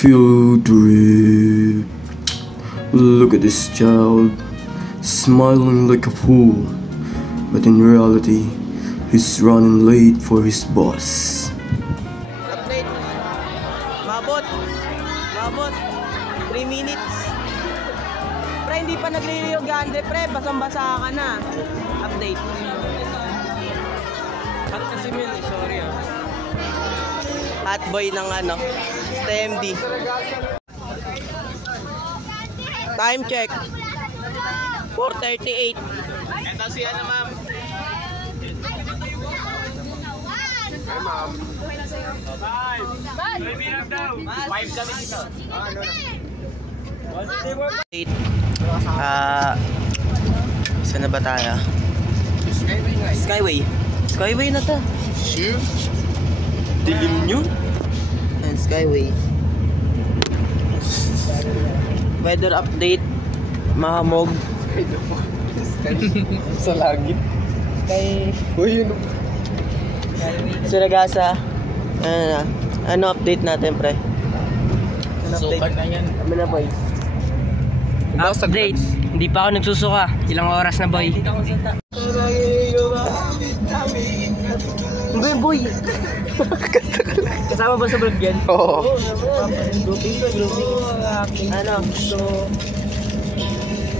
field trip. Look at this child, smiling like a fool, but in reality, he's running late for his boss. Update. Mabot. 3 minutes. Pre, hindi pa nagliliyo gande, pre. Basang-basa ka na. Update. Hot kasi Mil, sorry ah. Hot boy ng STMD. Time check. 4:38. Ito si ma'am. Hi, ma'am. 5 kami dito. Saan na ba tayo? Skyway na to. Dilim nyo. And Skyway. Weather update. Mahamog. Sa langit. Uy, yun. Suragasa. Ano update natin, pre? Sukat na yan. Ano na, boy? Update. Hindi pa ako nagsusuka. Ilang oras na, boy? Boy. Kasama ba sa vlog yan? Oo. Grouping. So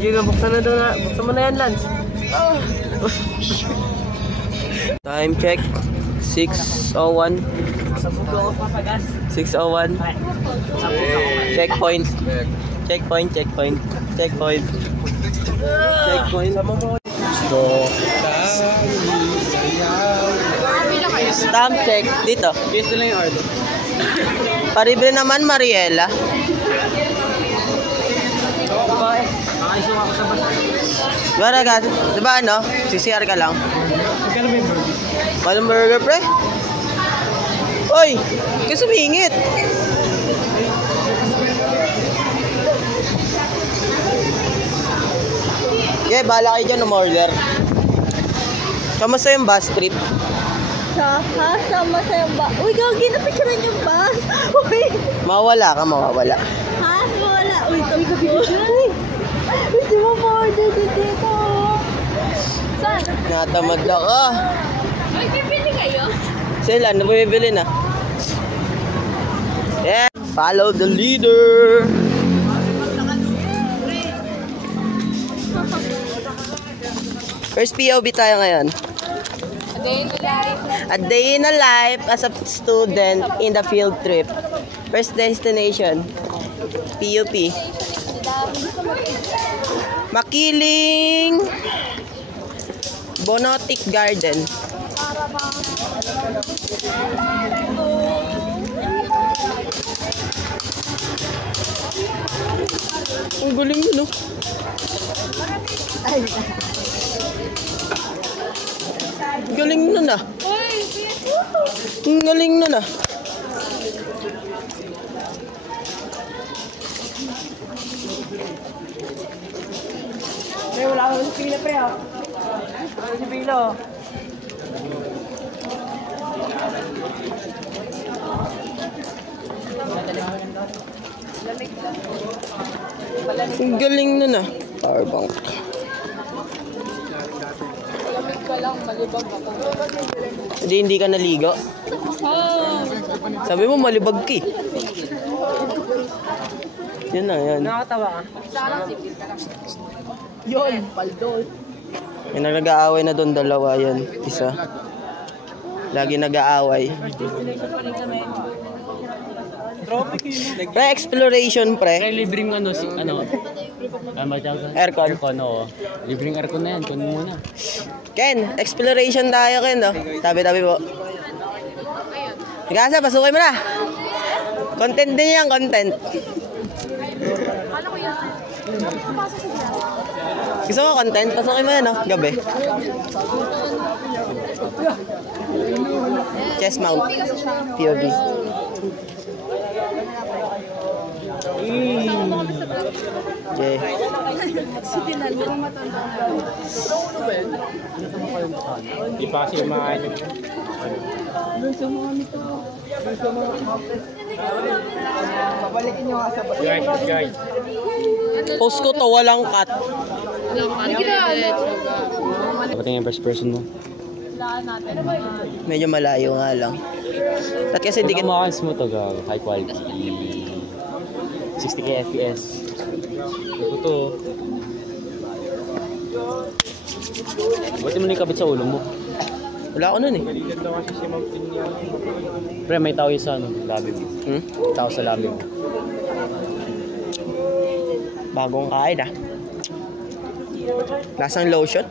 yun, buksan na daw na. Buksan mo na yan, Lance. Time check 6:01. 6:01. Checkpoint. Stamp check dito. Yes, na lang yung order. Paribre naman, Mariela. Bara ka, diba CCR ka lang? Walang burger, pre? Oy, kasi sumingit. Yeah, bahala kayo dyan umorder. Kamusta yung bus trip? Sama sa'yo ba? Uy, gagi, napicturean yung bus. Uy. Mawawala. Ha? Wala. Uy, tabi ka picture. Uy, di mo ma-order dito. Saan? Natamad na ka. Uy, bibili kayo? Sila, bumibili na. Yeah, follow the leader. First POV tayo ngayon. A day in a life as a student in the field trip. First destination, PUP. Makiling Botanic Garden. Ang galing yun, no? Galing nun ah. Ang galing nun ah. Pre, wala akong sa pila, pre, ha? Wala sa pila, oh. Ang galing nun ah. Powerbank. Hindi ka naligo? Sabi mo malibag ka eh. Yan na, yan. Nakakatawa ka. Yun, paldol. May nag-aaway na doon, dalawa yan. Isa. Lagi nag-aaway. Pre, exploration, pre. Pre, libreng Aircon. oo. Libreng aircon na yan. Kunin mo na. Ken, exploration tayo, Ken, no? Tabi-tabi po. Gasa, pasukin mo na. Content din yan, content. Gusto mo content? Pasukin mo yan, no? Gabi. Chest mount. POV. Okay. Di pa siya maalim. Doon sa mga nito. Guys. Post ko to, walang cut. Dapat yung first person mo. Medyo malayo nga lang. At kasi di ka... Makakas mo to, high quality. 60k FPS. Ito. Ba't mo nakabit sa ulo mo? Wala ako nun eh. Pre, may tao yung sa labi mo. Tao sa labi mo. Bagong kain ah. Lasang lotion.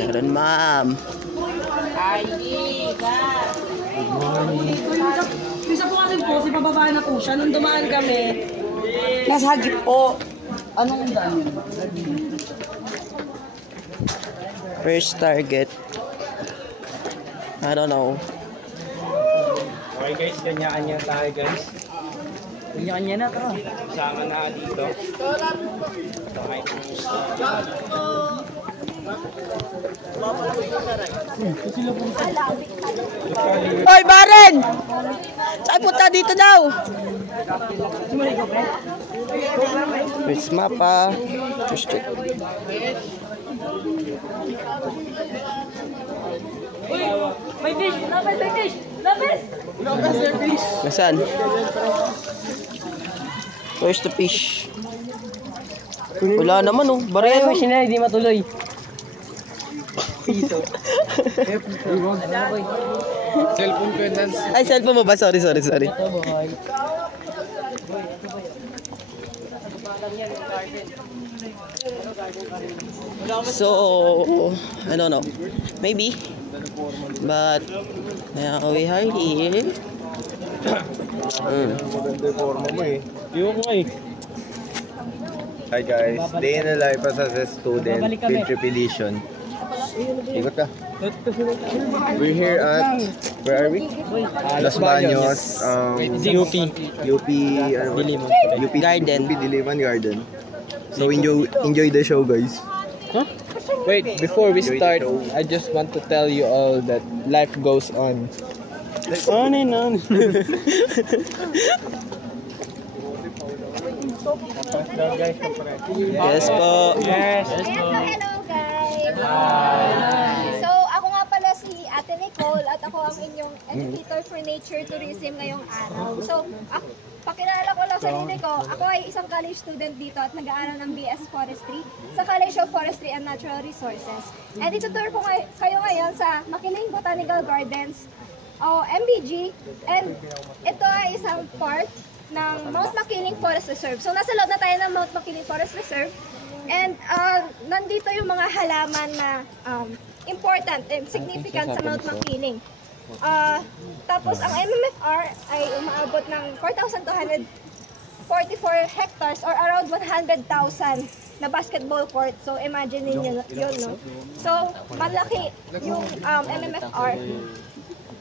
Meron ma'am. Yung sa pukasin po, si pababa na po siya. Nung dumaan kami, nasa hagip po. Anong daan yun? First target. I don't know. Okay guys, ganyan-ganyan tayo guys. Kanya-kanya na to. Sama na dito. Hoy, Baren! Saan punta dito daw? First mapa. First check. May fish! Lapis! May fish! Lapis! Nasaan? Where's the fish? Wala naman oh. Barya mo. na, hindi matuloy. Cellphone ko yun. Ay, cellphone mo ba? Sorry. So, I don't know. Maybe. But, now we are here. Maganda yung forma mo eh. Iwan ko eh. Hi guys, day in the life as a student, field trip edition. Ikot ka. We're here at, where are we? Los Baños, UP. UP, ano ba? Diliman. UP Garden. UP Diliman Garden. So enjoy the show guys. Wait, before we Enjoy the start, show. I just want to tell you all that life goes on. On and on. Yes po. Yes. Hello guys! So, ako nga pala si Ate Nicole at ako ang inyong educator for nature tourism ngayong araw. So, pakilala ko lang sarili ko. Ako ay isang college student dito at nag-aaral ng BS Forestry sa College of Forestry and Natural Resources. And itutur ko kayo ngayon sa Makiling Botanical Gardens o MBG. And ito ay isang part ng Mount Makiling Forest Reserve. So, nasa loob na tayo ng Mount Makiling Forest Reserve. And nandito yung mga halaman na important and significant sa Mount Makiling. Tapos ang MMFR ay umaabot ng 4,244 hectares or around 100,000 na basketball court. So imagine niyo yun, no? So malaki yung MMFR.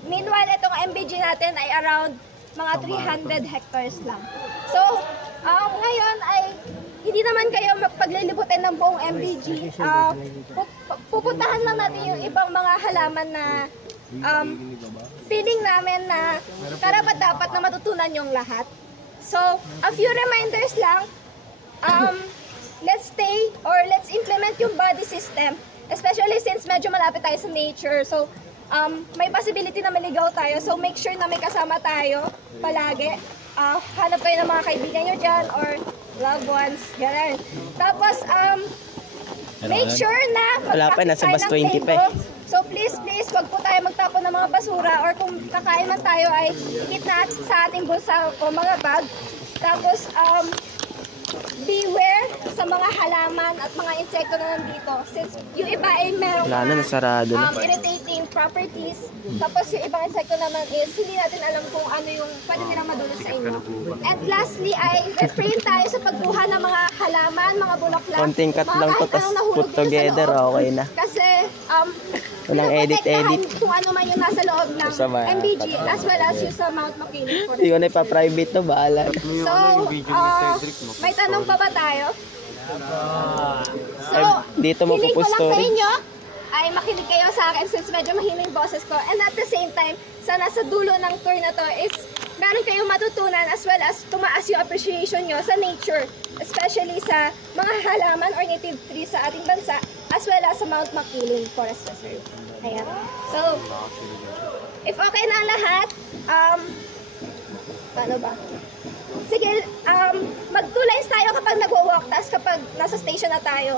Meanwhile, itong MBG natin ay around mga 300 hectares lang. So ngayon ay hindi naman kayo paglilibutin ng buong MBG. Pupuntahan lang natin yung ibang mga halaman na feeling namin na karapat-dapat na matutunan yung lahat. So, a few reminders lang. Let's stay or let's implement yung body system. Especially since medyo malapit tayo sa nature. So, may possibility na maligaw tayo. So, make sure na may kasama tayo palagi. Hanap kayo ng mga kaibigan nyo dyan or loved ones. Ganun. Tapos, make sure na Wala pa, nasa bus 20 pa eh. So please, wag po tayo magtapon ng mga basura or kung kakain man tayo ay ikit na sa ating bulsa o mga bag. Tapos, beware sa mga halaman at mga insekto na nandito. Since yung iba ay merong Wala na, nasarado na. irritating properties. Tapos yung ibang insekto naman is hindi natin alam kung ano yung pwede nilang madulot sa inyo. And lastly ay refrain tayo sa pagkuha ng mga halaman, mga bulaklak. Konting cut mga lang to, kahit tas anong nahulog put dito sa together, loob. okay na. Kasi Walang edit. kung ano man yung nasa loob ng Sama. MBG as well as yung sa Mount Makiling Forest. Hindi ko na ipa-private to, bahala. So, may tanong pa ba tayo? So, Dito mo hiling ko lang sa pupustorin. inyo ay makinig kayo sa akin since medyo mahina yung boses ko. And at the same time, sana sa dulo ng tour na to is meron kayong matutunan as well as tumaas yung appreciation nyo sa nature, especially sa mga halaman or native trees sa ating bansa, as well as sa Mount Makiling Forest Reserve. Ayan. So, if okay na ang lahat, paano ba? Sige, mag-2 lines tayo kapag nagwo-walk, tapos kapag nasa station na tayo,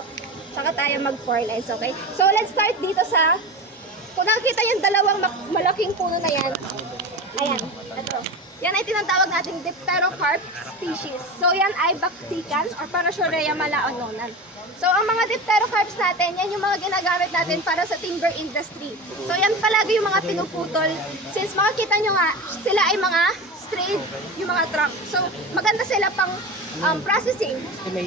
saka tayo mag-4 lines, okay? So, let's start dito sa, kung nakikita yung dalawang malaking puno na yan, ayan, ito. Yan ay tinatawag nating Dipterocarp species. So, yan ay Bactrican or Paraschorea malaononan. So, ang mga Dipterocarps natin, yan yung mga ginagamit natin para sa timber industry. So, yan palagi yung mga pinuputol. Since makikita nyo nga, sila ay mga straight, yung mga trunk. So, maganda sila pang processing.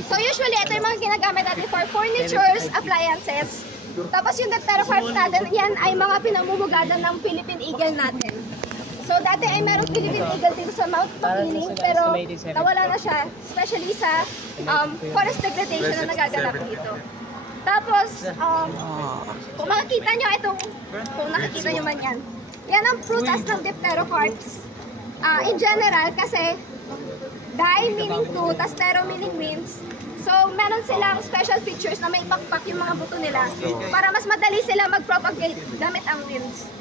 So, usually, ito yung mga ginagamit natin for furnitures, appliances. Tapos yung Dipterocarps natin, yan ay mga pinamumugadan ng Philippine Eagle natin. So, dati ay merong Philippine Eagle dito sa Mount Makiling, pero nawala na siya, especially sa forest degradation na nagaganap dito. Tapos, kung makikita nyo itong, kung nakikita nyo man yan, yan ang prutas ng Dipterocarps. In general, kasi di meaning to, tas tero meaning winds. So, meron silang special features na may pakpak yung mga buto nila para mas madali sila mag-propagate gamit ang winds.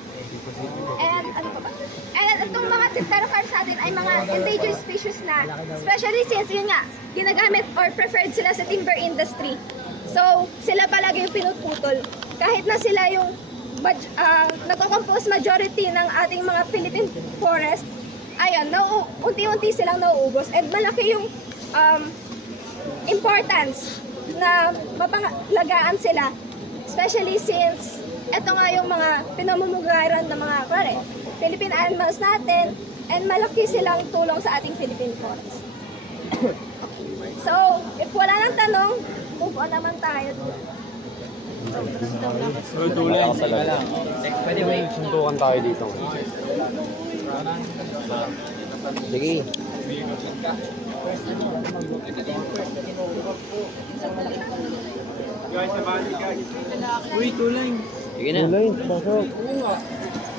And ano pa ba? And itong mga Dipterocarps natin ay mga endangered species na, especially since yun nga, ginagamit or preferred sila sa timber industry. So, sila palagi yung pinuputol. Kahit na sila yung nagko-compose majority ng ating mga Philippine forest, ayun, unti-unti silang nauubos. And malaki yung importance na mapangalagaan sila, especially since ito nga yung mga pinamumugaran ng mga Philippine animals natin, and malaki silang tulong sa ating Philippine forest. So, if wala nang tanong, move on naman tayo. Pwede ba yung suntukan tayo dito? Sige. Uy, tulay. Sige na. Tulay, pasok.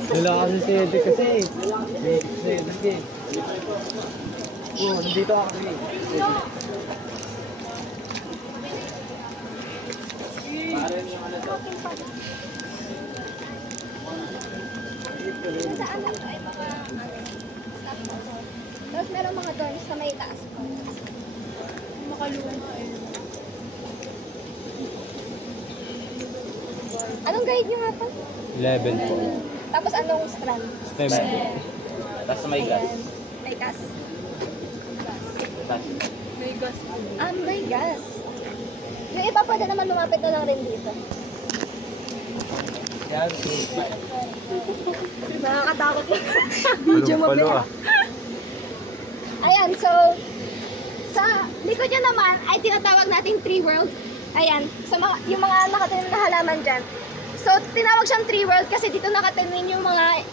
Wala kasi si Ede kasi. Si Ede kasi. Oh, nandito ako kasi. Saan lang ito ay mga tapos meron mga dorms na may taas po. Makaluwan tayo. Anong guide nyo nga pa? Level Tapos anong strand? STEM. Tapos may gas. May gas? Gas. May gas. Yung iba pwede naman lumapit na lang rin dito. Nakakatakot yung video mo ba? Ayan, so sa likod nyo naman ay tinatawag nating tree world. Ayan, sa yung mga nakatanim na halaman dyan. So, tinawag siyang tree world kasi dito nakatanim yung mga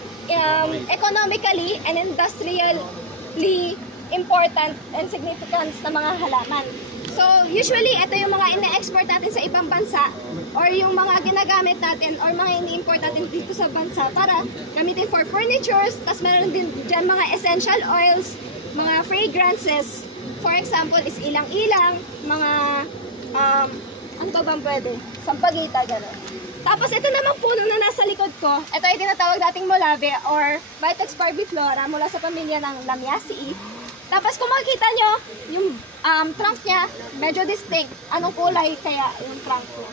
economically and industrially important and significant na mga halaman. So, usually, ito yung mga ina-export natin sa ibang bansa or yung mga ginagamit natin or mga ini-import natin dito sa bansa para gamitin for furnitures. Tapos meron din dyan mga essential oils, mga fragrances. For example, is ilang-ilang, mga, ano ba bang pwede? Sampagita, gano'n. Tapos ito namang puno na nasa likod ko, ito ay tinatawag dating molave or Vitex parviflora mula sa pamilya ng Lamiaceae. Tapos kung makikita nyo, yung trunk niya, medyo distinct. Anong kulay kaya yung trunk niya?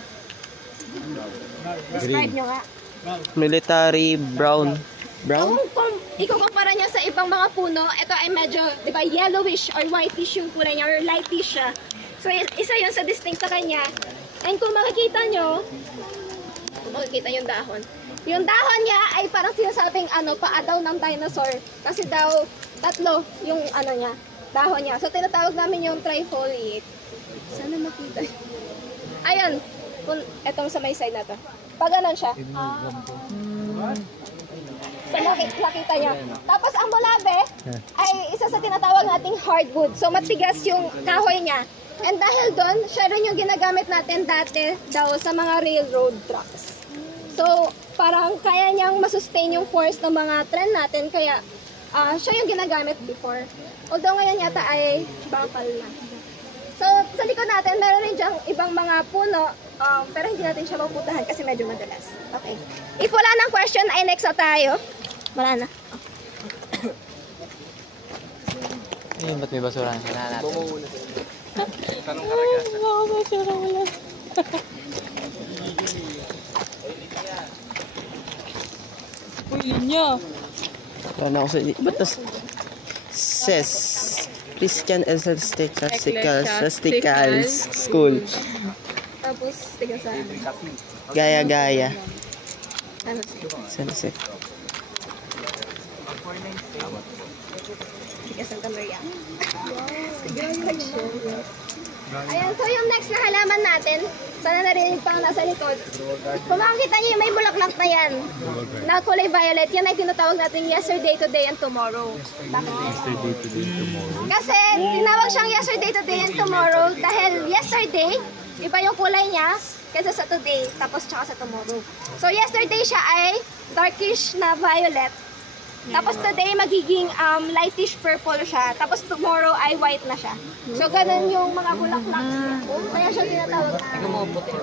Describe nyo nga. Military brown. Brown? Kung ikukumpara nyo sa ibang mga puno, ito ay medyo, di ba, yellowish or whitish yung kulay niya or lightish siya. So, isa yun sa distinct sa kanya. And kung makikita nyo, kung makikita yung dahon niya ay parang sinasabing paa daw ng dinosaur. Kasi daw, tatlo yung niya, dahon niya. So, tinatawag namin yung trifoliate. Sana makita. Ayun, kung etong sa may side na to. Pag ganon siya. So, nakita niya. Tapos, ang molave ay isa sa tinatawag nating hardwood. So, matigas yung kahoy niya. And dahil doon, siya rin yung ginagamit natin dati daw sa mga railroad tracks. So, parang kaya niyang masustain yung force ng mga tren natin, kaya siya yung ginagamit before. Although ngayon yata ay bakal na. So, sa likod natin, meron rin dyang ibang mga puno, pero hindi natin siya maputahan kasi medyo madalas. Okay. If wala nang question, ay next na tayo. Wala na. Ayun, ba't may basura na sila natin? Tanong karagasa. Basura wala. Uy, linya. Wala na ako sa... Ba't tas... SES. Christian Ecclesiastical School. Tapos, tiga sa... Gaya-gaya. Ano? Sunset. Tiga Santa Maria. Ayan, so yung next na halaman natin, sana narinig pang nasa likod. Kung makikita niyo yung may bulaklak na yan, na kulay violet, yan ay tinatawag natin yesterday, today, and tomorrow. Bakit? Yesterday, today, tomorrow. Kasi tinawag siyang yesterday, today, and tomorrow dahil yesterday, iba yung kulay niya kaysa sa today, tapos tsaka sa tomorrow. So yesterday siya ay darkish na violet. Tapos today magiging lightish purple siya. Tapos tomorrow ay white na siya. So ganun yung mga bulaklak. Kaya siya tinatawag na.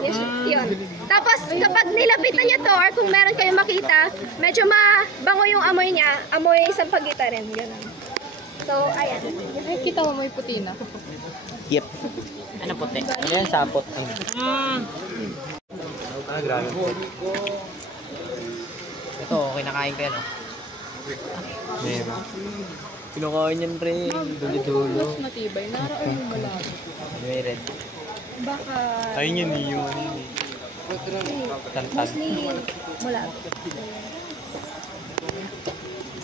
Yes, yun. Tapos kapag nilapitan niyo to or kung meron kayong makita, medyo mabango yung amoy niya. Amoy sampagita rin. Ganun. So ayan. Kita mo may puti na. Yep. Ano puti? Ano yan? Sapot. Grabe po. Ito, kinakain ko yan, oh. Kinakain yan, pre. Dulo-dulo. Mas matibay. Naraon yung malaki. May red. Baka... Ayun yun, yung... Tantad. Mostly mula.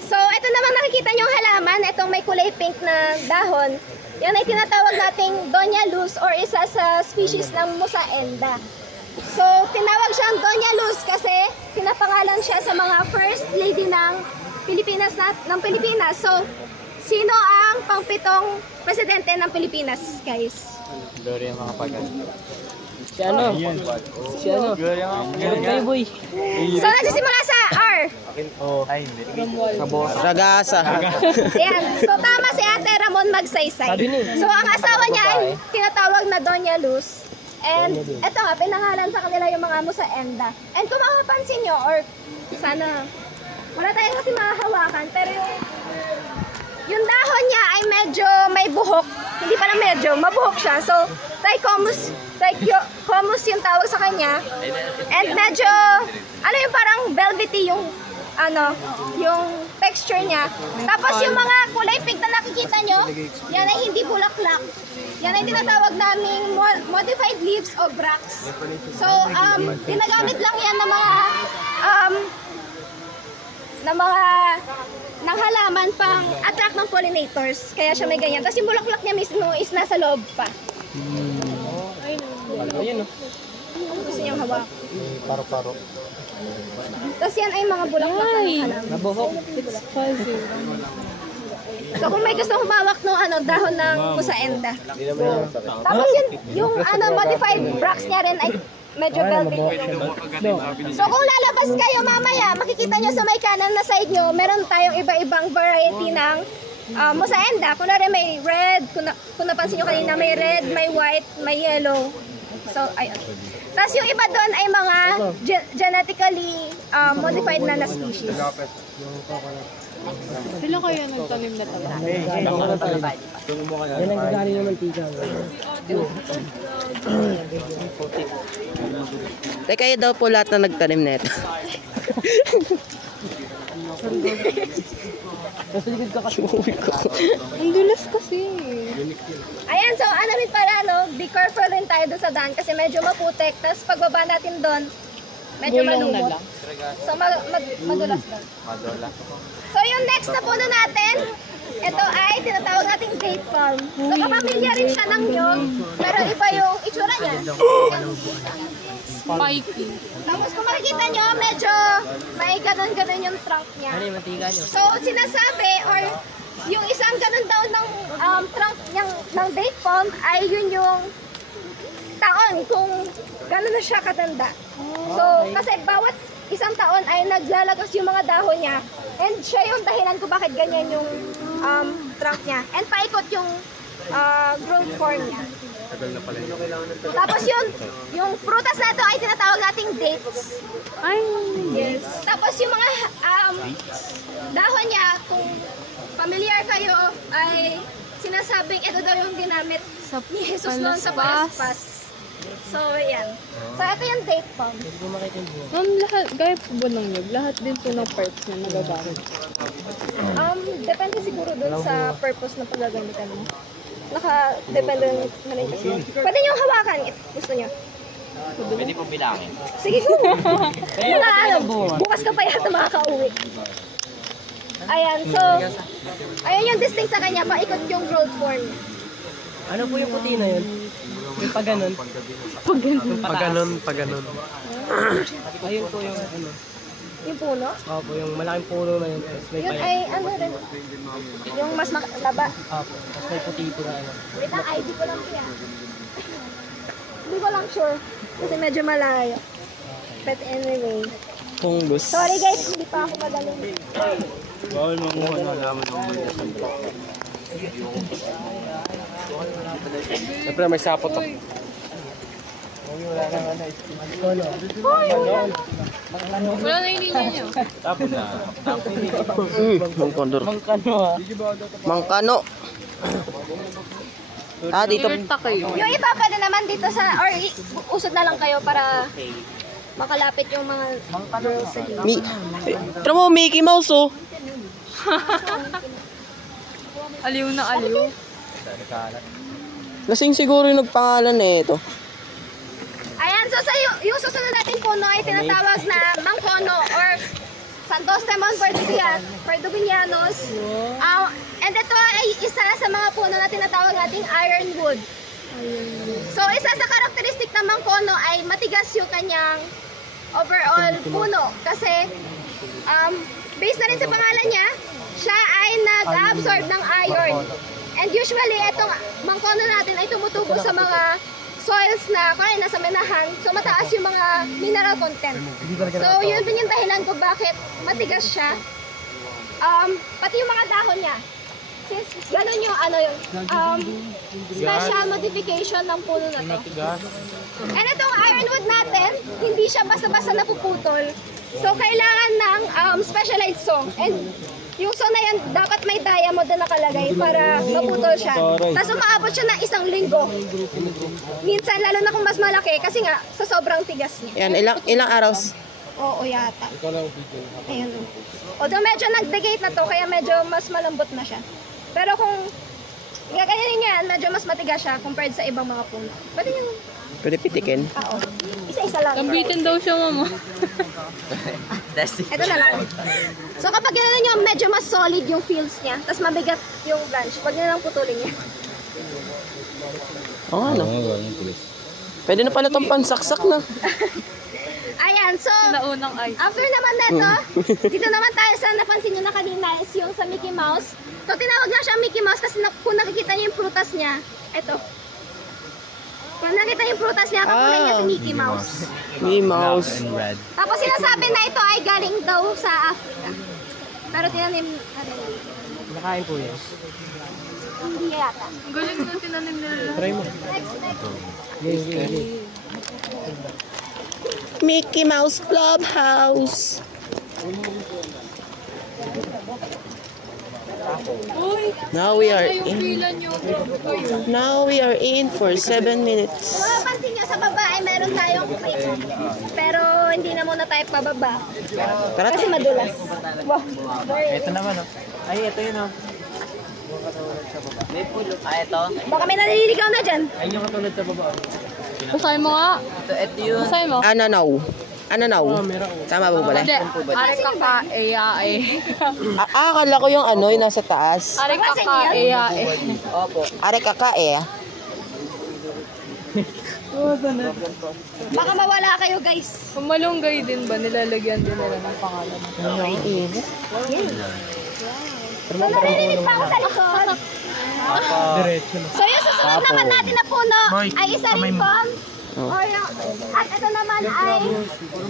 So, ito naman nakikita nyo yung halaman. Itong may kulay pink na dahon. Yan ay tinatawag nating Doña Luz or isa sa species ng Musaenda. So, tinawag siyang Doña Luz kasi pinapangalan siya sa mga first lady ng Pilipinas. So, sino ang pangpitong presidente ng Pilipinas, guys? Gloria mga pagan. Si ano? Si ano? Gloria mga boy. So, nagsisimula sa R. Ay, hindi. Ragasa. Ayan. So, tama si Ate Ramon Magsaysay. So, ang asawa niya ay tinatawag na Doña Luz. And, eto nga, pinangalan sa kanila yung mga Musaenda. And kung makapansin nyo, or sana, wala tayong kasi makahawakan, pero yung dahon niya ay medyo may buhok. Hindi pala medyo, mabuhok siya. So, trichomus yung tawag sa kanya. And medyo, ano yung parang velvety yung, yung texture niya. Tapos yung mga kulay pink na nakikita nyo, yan ay hindi bulaklak. Yan ay tinatawag naming modified leaves o bracts. So, ginagamit lang yan ng ng halaman pang attract ng pollinators. Kaya siya may ganyan. Tapos yung bulaklak niya mismo is nasa loob pa. Ayun, oh. Gusto niyang hawak. Paro-paro. Tapos yan ay mga bulaklak ng halaman. Nabuhok. So kung may gusto humawak ng dahon ng Musaenda. Tapos yung modified bracts niya rin ay medyo velvety. So kung lalabas kayo mamaya, makikita nyo sa may kanan na side nyo, meron tayong iba-ibang variety ng Musaenda. Kunwari may red, kung napansin nyo kanina, may red, may white, may yellow. So, ayun. Tapos yung iba doon ay mga genetically modified na species. Sila kaya nagtanim na talaga? Yan ang gagaling naman tika. Teka, kayo daw po lahat na nagtanim na ito. Ang dulas kasi. Ayan, so ano rin pala, be careful rin tayo doon sa daan kasi medyo maputek. Tapos pagbaba natin doon, medyo malumot. So madulas doon. So yung next na puno natin, ito ay tinatawag nating date palm. So kapamilya rin siya ng nyog, pero iba yung itsura niya. Spiky. Tapos kung makikita nyo, medyo may ganon-ganon yung trunk niya. Ano yung mantika nyo? So sinasabi or yung isang ganun daw ng trunk ng date palm ay yun yung taon kung gano'n na siya katanda. So, kasi bawat isang taon ay naglalagos yung mga dahon niya. And siya yung dahilan kung bakit ganyan yung trunk niya. And paikot yung growth form niya. Tapos yung prutas na ito ay tinatawag nating dates. Ay, yes. Tapos yung mga dahon niya, kung familiar kayo, ay sinasabing ito daw yung ginamit ni Jesus noon sa palaspas. So, yan. So, ito yung date palm. Ma'am, lahat, gaya po ba ng nyug? Lahat din po ng parts na nagagamit? Depende siguro dun sa purpose na paggagamitan mo. Naka-depende na rin kasi. Pwede nyo hawakan if gusto nyo. Pwede po bilangin. Sige ko. Bukas ka pa yata makaka-uwi. Ayan, so, ayan yung distinct sa kanya, paikot yung growth form. Ano po yung puti na yun? Yung pag ganon? Pag ganon. Ayun po yung ano. Yung puno? Opo, yung malaking puno na yun. May Yun ay ano rin. Yung mas makalaba. Opo, tapos may puti po na ano. Wait lang, ID ko lang kaya. Hindi ko lang sure. Kasi medyo malayo. But anyway. Fungus. Sorry guys, hindi pa ako magaling. Bawal manguha na alaman ng mga Siyempre may sapot ako. Wala na hinihingi niyo. tapos na. Mangkano ha? Mangkano. Dito. Yung iba pwede naman dito sa, or usod na lang kayo para makalapit yung mga girls sa dito. Tara mo, Mickey Mouse oh. Aliw na aliw. Lasing siguro yung nagpangalan na ito. Ayan, so sa yung susunod natin puno ay tinatawag na mangkono or Santos Temon Perdubinianos. And ito ay isa sa mga puno na tinatawag nating ironwood. So isa sa karakteristik ng mangkono ay matigas yung kanyang overall puno. Kasi based na rin sa pangalan niya, siya ay nag-absorb ng iron. And usually, itong mangkono natin ay tumutubo sa mga soils na kaya nasa menahan. So, mataas yung mga mineral content. So, yun din yung dahilan kung bakit matigas siya. Pati yung mga dahon niya. Since ganun yung special modification ng puno na to. And itong ironwood natin, hindi siya basta-basta napuputol. So, kailangan ng specialized saw. And yung saw na yan, dapat may diamond na nakalagay para maputol siya. Tapos umaabot siya ng 1 linggo. Minsan, lalo na kung mas malaki, kasi nga, sa sobrang tigas niya. Yan, ilang araw? Oo, yata. Ayun. Although medyo nag-degate na to, kaya medyo mas malambot na siya. Pero kung gaganyanin yan, medyo mas matigas siya compared sa ibang mga puno. Pwede nyo. Pwede pitikin. Oo. Isa-isa lang. Kambitin daw siya, mama. Ito na lang. So kapag gano'n nyo, medyo mas solid yung fields niya, tapos mabigat yung branch. Huwag nyo lang putulin niya. Oo, ano? Pwede na pala itong pansaksak na. Ayan, so Naunang ay. after naman neto, dito naman tayo sa napansin nyo na kanina is yung sa Mickey Mouse. So tinawag na siya Mickey Mouse kasi kung nakikita nyo yung prutas niya, eto. Kung nakita yung prutas niya, kakulay niya si Mickey Mouse. Mickey Mouse. Tapos sinasabi na ito ay galing daw sa Africa. Pero tinanim natin. Nakain po yun. Hindi yata. Ang galing na tinanim nila. Try mo. Next. Mickey Mouse Clubhouse. Uy, Now we are yung in. pila niyo. Now we are in for 7 minutes. Kung mapapansin nyo sa baba ay meron tayong crate. Pero hindi na muna tayo pababa. Tara, Kasi madulas. Wow. Ito naman oh. Ay, ito yun oh. May pulo. Ito. Baka may naliligaw na dyan. Ay, yung katulad sa baba. Basahin mo nga. Ito yun. Basahin mo. Ananaw. Ananaw. Tama ba pala? Hindi. Are kaka eya eh. Akala ko yung ano, yung nasa taas. Are kaka eya eh. Opo. Are kakae. Baka mawala kayo guys. Kung malunggay din ba, nilalagyan din nila ng pangalan. So, naririnig pa ako sa likod. So, yung susunod naman natin na puno ay isa rin pong or yung, at ito naman ay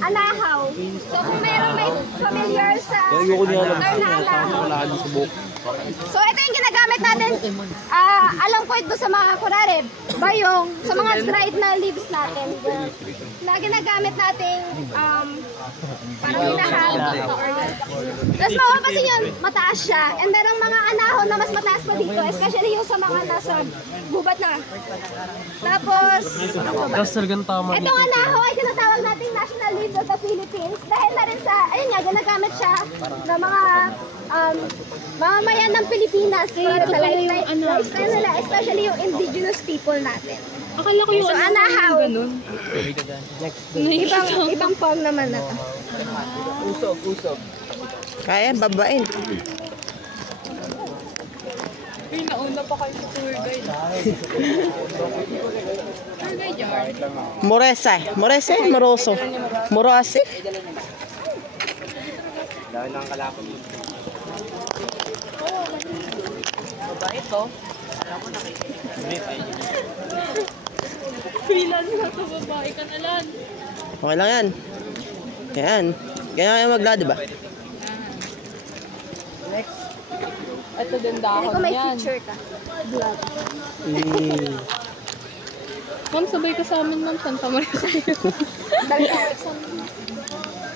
anahaw. So, kung mayroong may familiar sa term na anahaw. So, ito yung ginagamit natin. Alam ko ito sa mga kunwari, bayong, sa mga dried na leaves natin. Na ginagamit natin parang hinahalo. Tapos mapapansin yun, mataas siya. And merong mga anahon na mas mataas pa dito, especially yung sa mga nasa gubat na. Tapos, itong anaho ay tinatawag nating National Leaves of the Philippines. Dahil na rin sa, ayun nga, ginagamit siya ng mga mamamayan ng Pilipinas para sa lifestyle nila, especially yung indigenous people natin. Akala ko yung so, anahaw. Ibang form naman na to. Usog. Kaya, babain. Ay, nauna pa kayo sa tour guide. Tour guide yan. Moroso. Morose. Dahil lang kalapag mo. Mabait to. Pilan na ito, babae ka na lang. Okay lang yan. Yan. Kaya magla, diba? Next. Ito din dahon Hindi ko may yan. feature ka. Blood. Ma'am, sabay ka sa amin, ma'am. Santa Maria.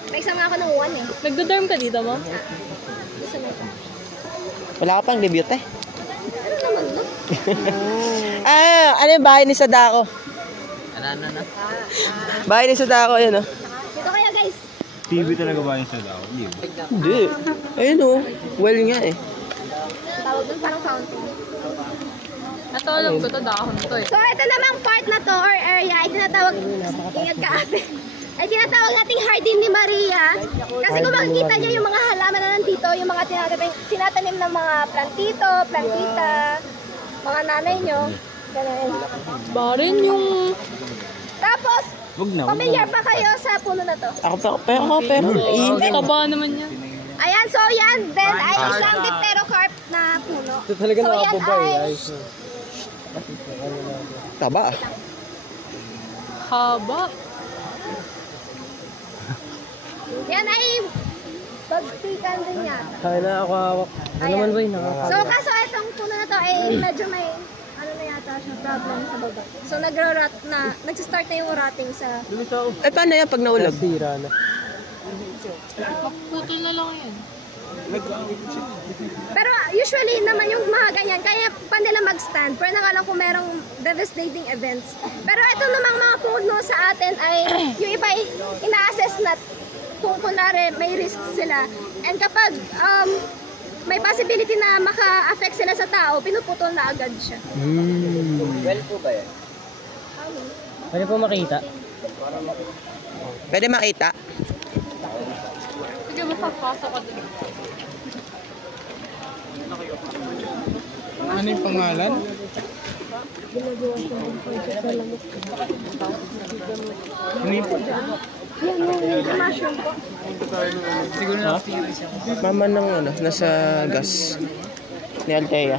May exam nga ako ng 1 eh. Nagdo-dorm ka dito, ma'am? Gusto mo ito. Wala ka pang debut eh. Ano naman no? Ano yung bahay ni Sadako? Ano na? Bahay ni Sadako, yun oh. Dito kayo guys. TV talaga ba yung Sadako? Hindi. Ayun oh. Well nga eh. Tawag doon parang fountain. Ito, alam ko ito, dahon to eh. So, ito namang part na to or area ay tinatawag, ingat ka ate, ay tinatawag nating Hardin ni Maria. Kasi kung makikita niyo yung mga halaman na nandito, yung mga tinatanim ng mga plantito, plantita, mga nanay nyo. Ganun. Barin yung... Tapos, familiar pa kayo sa puno na to? Pero init. Taba naman yan. Ayan, so yan, then ay isang dipterocarp na puno. Ito talaga So, yan nakapabay. ay Taba. Haba. yan ay bagpikan din yata. Kaya na ako hawak. Ano naman ba yun? So, kaso itong puno na to ay medyo may ano na yata siya, problem sa baba. So, nagsistart na yung rotting sa... Eh, paano yan pag naulog? Sira na. Putol na lang yan. Pero usually naman yung mga ganyan, kaya pa nila mag-stand. Pero nang alam kung merong devastating events. Pero ito namang mga puno sa atin ay yung iba ina-assess na kung kunwari may risk sila. And kapag may possibility na maka-affect sila sa tao, pinuputol na agad siya. Well po ba yan? Pwede po makita. Pwede makita? Sige, mapapasok ka din. Ano yung pangalan? Siguro na Mama ng ano, nasa gas. Ni Altea.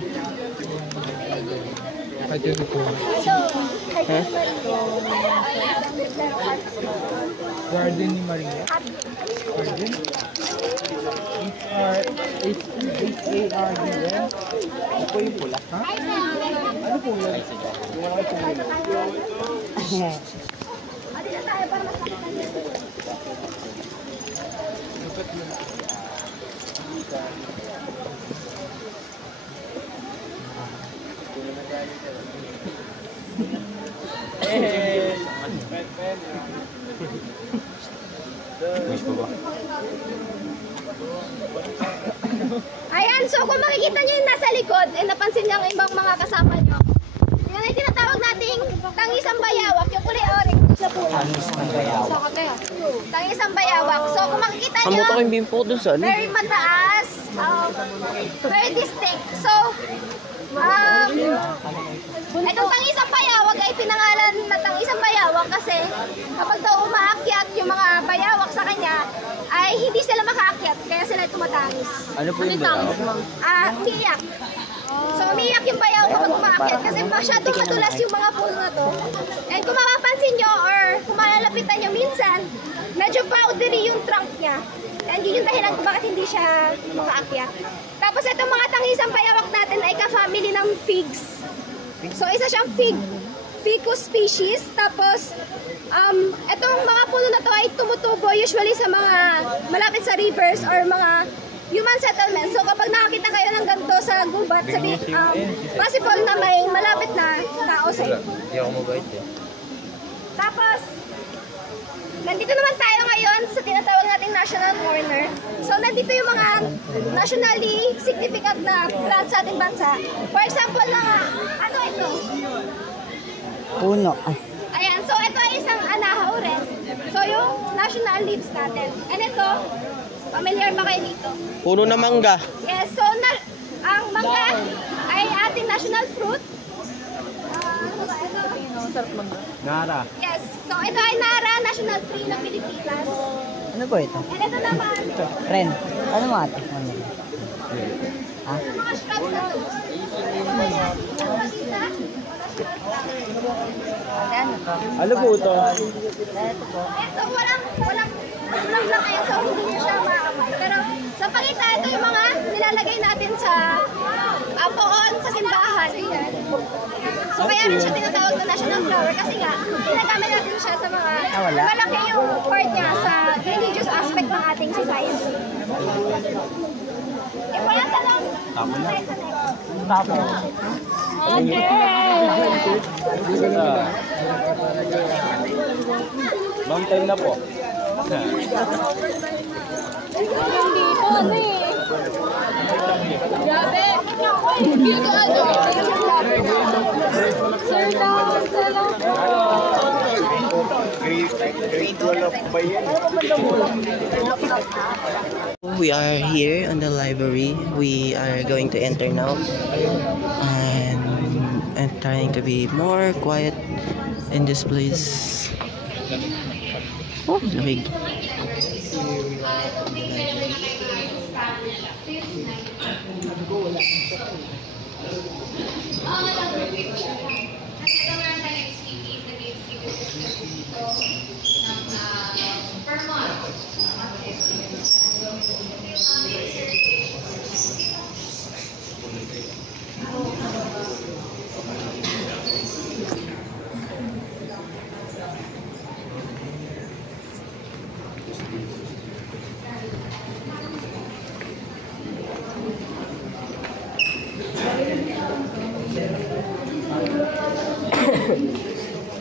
So, Garden ni Maria. Garden? H-A-R-D-N. Ito yung pula. Ha? Ano pula? ati na tayo para mas makita niyo. Ayan, so kung makikita nyo yung nasa likod, eh napansin nyo ang ibang mga kasama nyo. Yan ay tinatawag nating tangisang bayawak, yung kulay orange na po. Tangisang bayawak. So kung makikita nyo, Kamuta ko yung bimpo doon sa ano? very mataas, very distinct. So, itong tangisang bayawak ay pinangalan na tangisang bayawak kasi kapag daw umaakyat yung mga bayawak sa kanya, ay hindi sila makaakyat. Kaya sila tumatangis. Ano po yung bayaw? Umiiyak. So, umiiyak yung bayaw kapag umaakyat kasi masyadong madulas yung mga puno na to. And kung mapapansin nyo or kung malalapitan nyo minsan, medyo powdery yung trunk niya. And yun yung dahilan kung bakit hindi siya makaakyat. Tapos itong mga tangisang bayawak natin ay ka-family ng figs. So, isa siyang ficus species. Tapos, itong mga puno na to ay tumutubo usually sa mga malapit sa rivers or mga human settlements. So, kapag nakakita kayo ng ganito sa gubat, possible na may malapit na tao sa iyo. Hindi ako mabait eh. Tapos, nandito naman tayo ngayon sa tinatawag nating national mourner. So, nandito yung mga nationally significant na plants sa ating bansa. For example, ano ito? Puno. Ayan, so ito ay isang anahaw rin. So, yung national leaves natin. And ito, familiar ba kayo dito? Puno na mangga. Yes, so ang mangga ay ating national fruit. Nara. Yes, so ito ay Nara, national tree ng Pilipinas. Ano po ito? And ito naman, Ren. Ano mo ate? Ano? mga shrubs na ito. Ano to? Ano po ito? So walang lang kayo, so hindi niya siya maamay. Pero sa pakita, ito yung mga nilalagay natin sa poon sa simbahan. So kaya rin siya tinatawag na national flower kasi nga, ginagamit natin siya sa mga malaki yung part niya sa religious aspect ng ating society. If wala tanong, Long time na po. Grabe! Dito ano? Sir lang, sir lang. We are here on the library. We are going to enter now. And I'm trying to be more quiet in this place. Oh, lamig.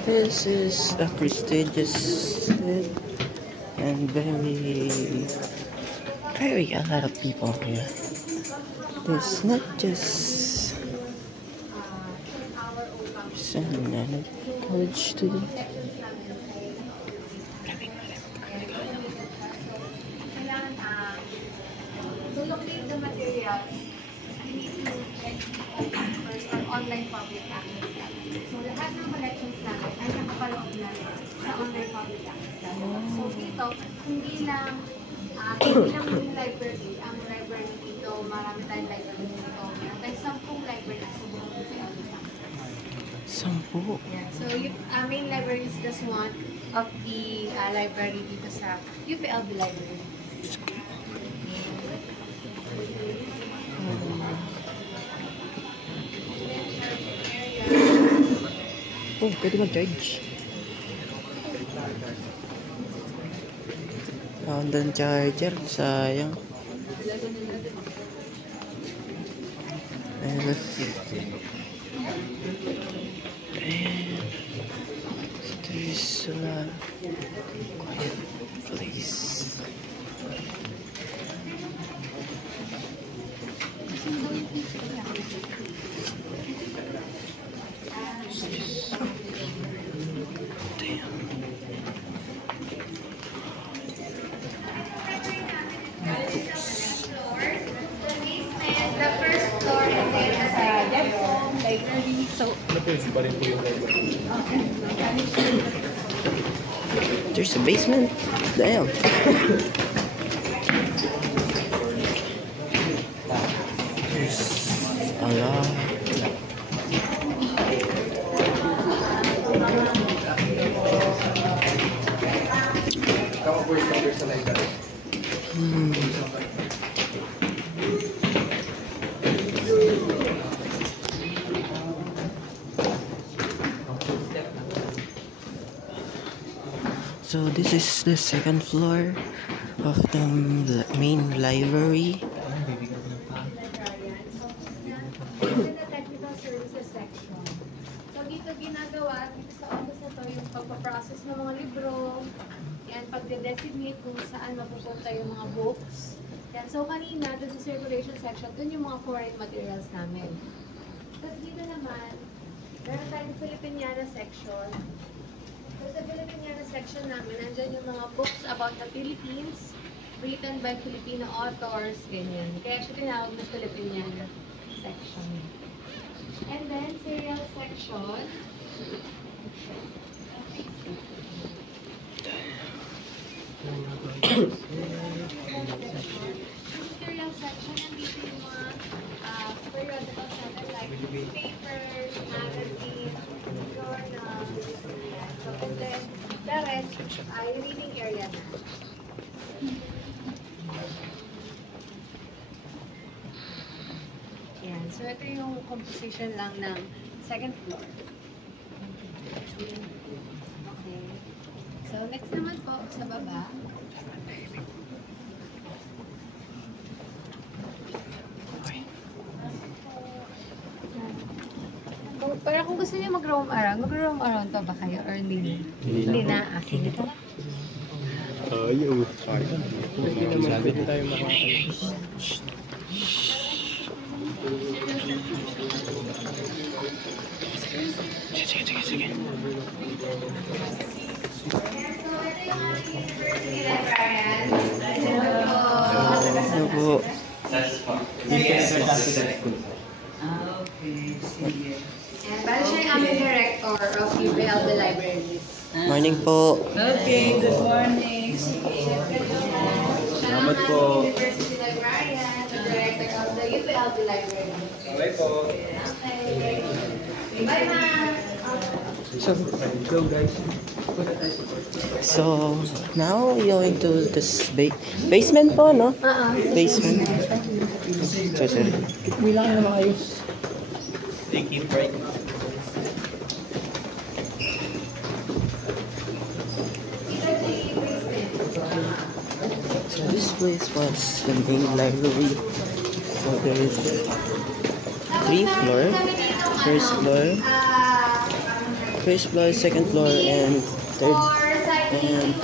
This is a prestigious and very a lot of people here. There's not just some college student. to locate the materials, you need to check first on online public access. So lahat ng collections namin ay nakapaloob na sa online public access. So dito, hindi lang yung library, ang library dito, marami tayong library dito. Meron tayong 10 library sa buong Pilipinas. 10? Yeah. So our main library is just one of the library dito sa UPLB library. Oh, pwede mag-charge. Doon charger, sayang. Ayan. There's a quiet place. There's a basement. Damn. There's a lot. So this is the second floor of the main library. Technical services section. So dito ginagawa, dito sa office na to, yung pagpaprocess ng mga libro, yan, pagde-designate kung saan mapupunta yung mga books. Yan, so kanina, dun sa circulation section, dun yung mga foreign materials namin. Tapos dito naman, meron tayong Filipiniana section. So sa Filipiniana section namin, nandyan yung mga books about the Philippines, written by Filipino authors, ganyan. Kaya siya tinawag na Filipiniana section. And then, serial section. Serial section, nandito yung mga periodicals natin like newspapers, magazines, journals, yan. So, and then, the rest ay reading area na. Yan. So, ito yung composition lang ng second floor. Okay. So, next naman po, sa baba. Pero kung gusto niyo mag-roam around pa ba kayo or hindi? Hindi na. Sige po. Ayaw. Sabi din tayo mga... Sige. Ano po? And bali siya yung aming director of UPLB Libraries. Morning po. Okay, good morning. Salamat po. University Librarian, the director of the UPLB Libraries. Okay po. Okay. Bye, ma'am. Go guys. So, now we're going to this basement po, no? Basement. Sorry. Bilang na maayos. Take it right. So this place was the main library. So there is 3 floors. First floor, second floor, and third and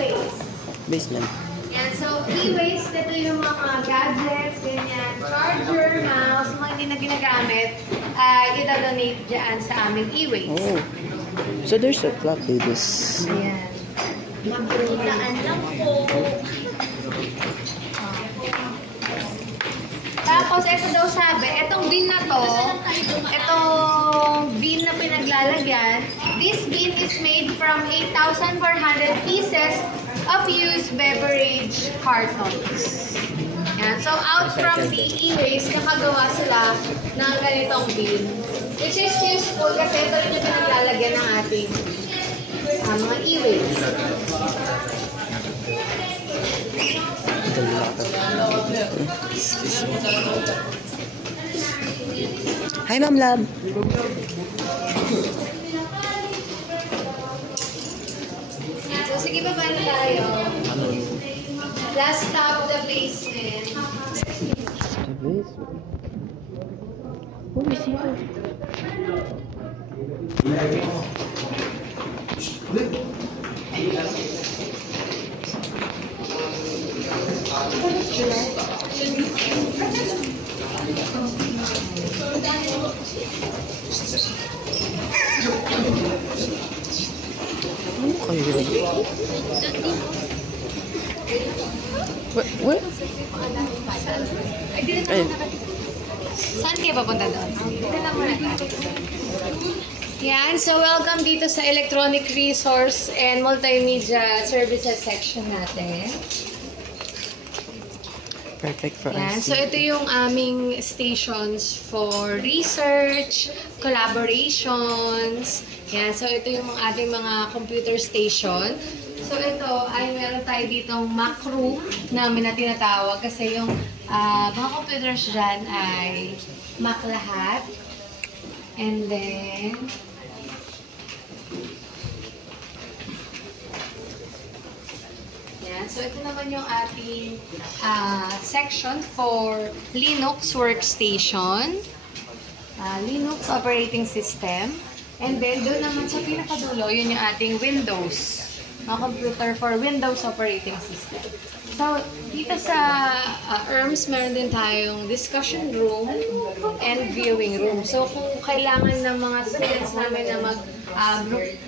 basement. Yan, so e-waste, ito yung mga gadgets, ganyan, charger, mouse, mga hindi na ginagamit, i-donate dyan sa aming e-waste. Oh, so there's a clock babies. Ayan. Makikitaan lang po. Tapos, ito daw sabi, itong bin na to, itong bin na pinaglalagyan, this bin is made from 8,400 pieces of used beverage cartons. Yan. So, out from the e-waste, nakagawa sila ng ganitong bin. Which is useful kasi ito rin yung pinaglalagyan ng ating mga e-waste. Hi, Ma'am Lab. So, sige, baba na tayo. Last stop, the basement. The basement. Oh, is here. Where? Saan kayo papunta doon? Yan, so welcome dito sa Electronic Resource and Multimedia Services section natin. Perfect for Yan. us. So, ito yung aming stations for research, collaborations. Yan. So, ito yung ating mga computer station. So, ito ay meron tayo ditong Mac room namin na tinatawag kasi yung mga computers dyan ay Mac lahat. And then, yan. So, ito naman yung ating section for Linux workstation. Linux operating system. And then, doon naman sa pinakadulo, yun yung ating Windows. Mga computer for Windows operating system. So, dito sa ERMS, meron din tayong discussion room and viewing room. So, kung kailangan ng mga students namin na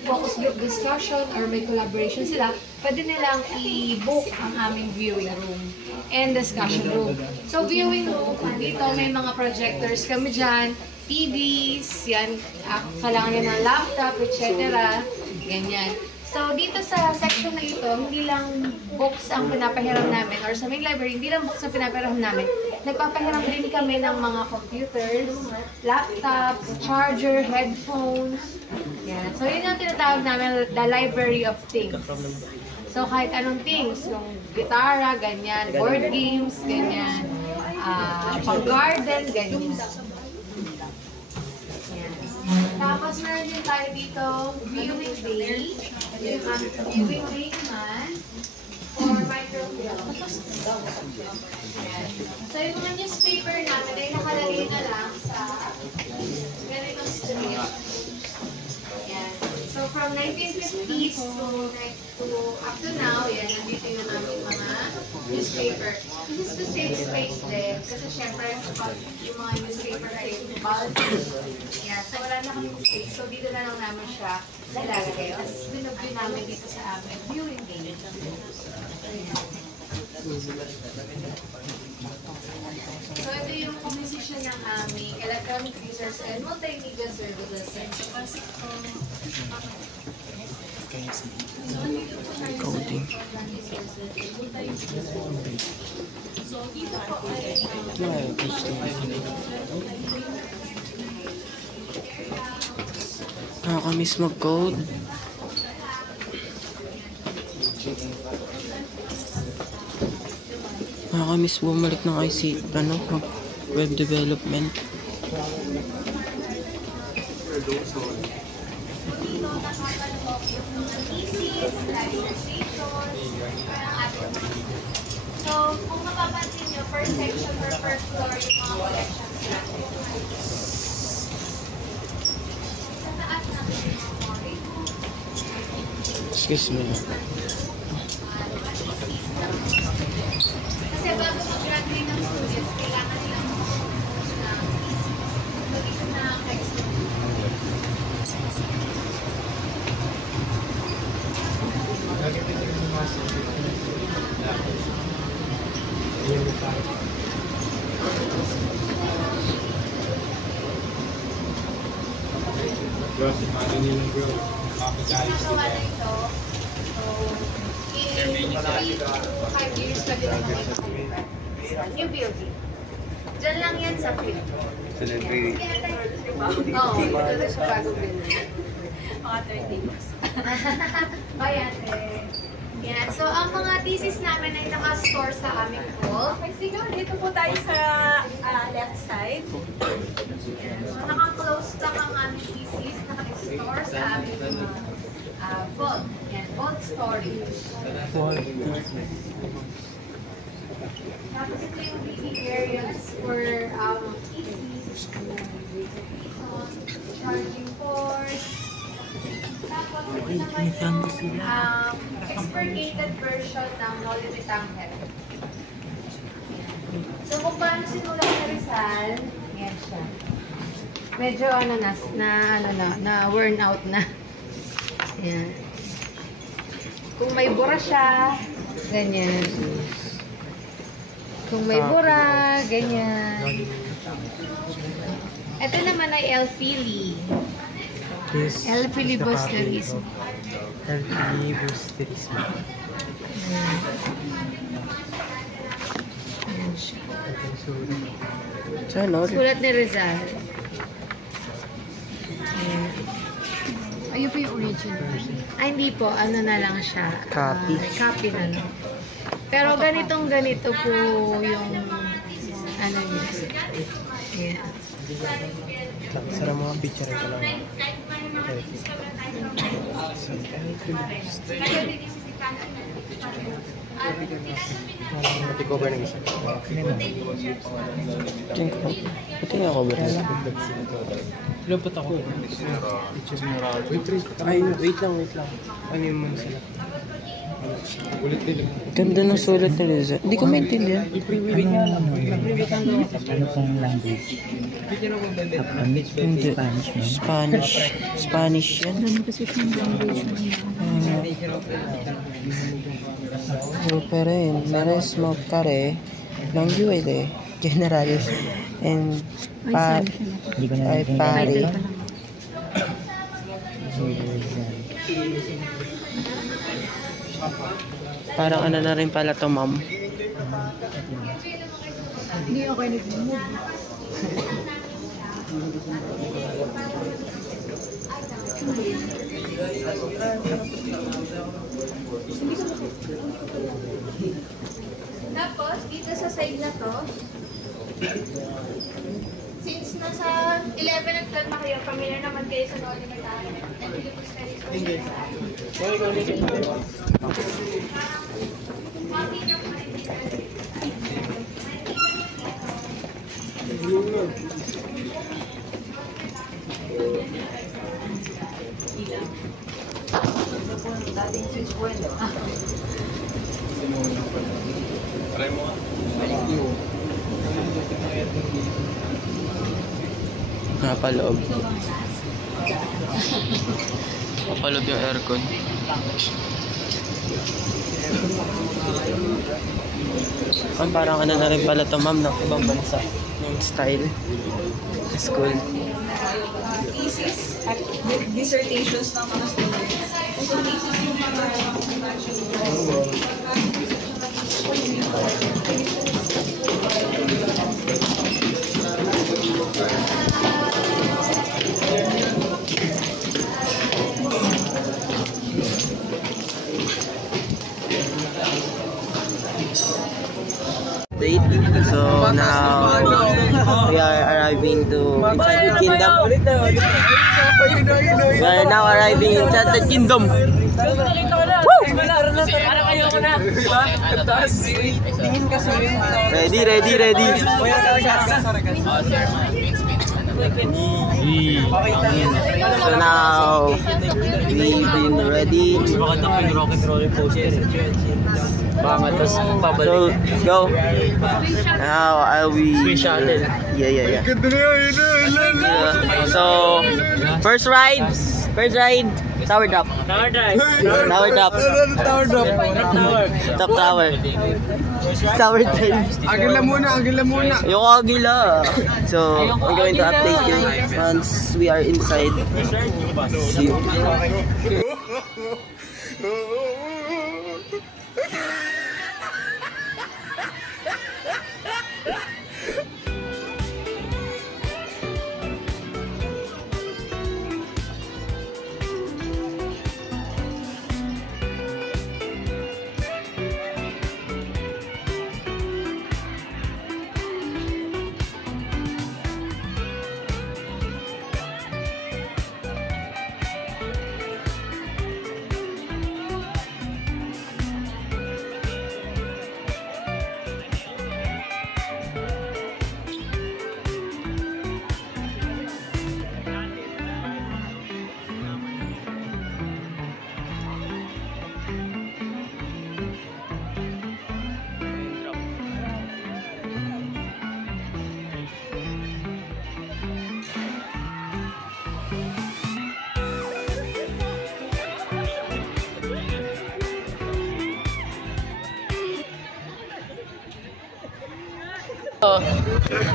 focus group discussion or may collaboration sila, pwede nilang i-book ang aming viewing room and discussion room. So, viewing room, dito may mga projectors kami dyan, TVs, yan, kailangan nyo ng laptop, etc. Ganyan. So, dito sa section na ito, hindi lang books ang pinapahiram namin or sa main library, hindi lang books ang pinapahiram namin. Nagpapahiram din kami ng mga computers, laptops, charger, headphones. Yan. So, yun yung tinatawag namin, the library of things. So, kahit anong things, yung gitara, ganyan, board games, ganyan, pang-garden, ganyan. Tapos meron din tayo dito, viewing day. Viewing day naman for microfilm. So yung mga newspaper namin ay nakalagay na lang sa ganitong strip. Yan. So from 1950s to up to now, yan, nandito na namin mga newspaper. This is to save space din. Kasi syempre, yung mga newspaper ay bulky. Yan. So wala na kami space. So dito na lang namin siya nilalagay. Tapos binubyo namin dito sa amin. Viewing day. So ito yung composition ng aming electronic users and multimedia services. Coding. So, dito po ay Nakakamiss mag-code. Nakakamiss bumalik ng web development. So, kung mapapansin nyo, first section or first floor yung mga collections natin. Sa taas natin yung mga story. Excuse me. Kasi bago mag-graduate ng students, kailangan nilang mag-issue na textbook. Ginagawa na ito. So, in 3 to 5 years na din ako new building. Diyan lang yan sa field. Oo, ito na siya bagong building. Mga 30 years. Ayan eh. Yan. So, ang mga thesis namin ay naka-store sa aming hall. Okay, sige. Dito po tayo sa left side. Yan. So, naka-close lang ang aming thesis. Naka-store sa aming vault. Yan, vault storage. Tapos ito yung reading areas for thesis. Charging ports. Tapos ito naman yung expurgated version ng No-Limit Angel. So kung paano sinulat na Rizal, yan siya. Medyo na worn out na. Yan. Kung may bura siya, ganyan. Kung may bura, ganyan. Ito naman ay El Fili. El Filibusterismo. El Filibusterismo. Ayan siya. Sana. Sulat ni Rizal. Ayun po yung original. Ay, hindi po. Ano na lang siya. Copy. Copy na lang. Pero ganito po yung ano niya. Yeah. Sara mga picture ko lang. Cover na isa. Ito yung cover. Lupot ako. Wait lang. Ano yung muna sila? Ganda ng sulat ni Rizal. Hindi ko maintindihan. Ano pong language? Hindi. Spanish yan. Pero yun, mares mo kare ng UAD generales and ay pari. Parang ano na rin pala to, ma'am. Hindi ako nag-move. Tapos, dito sa side na to, since nasa 11 at 12 na kayo, familiar naman kayo sa Lodi Matara. And Philippus Ferris. Napaloob. Napaloob yung aircon. Parang ano na rin pala to, ma'am, ng ibang bansa. Yung style. School. Thesis at dissertations ng mga students. So, thesis yung mga So now we are arriving to Enchanted Kingdom. We are now arriving in Enchanted Kingdom. Ready. So now we've been ready. So go. Now I'll be. Yeah. So first ride. Tower drop. Top tower. Tower dive. Agila muna. Yung agila. So I'm going to update you once we are inside. See you.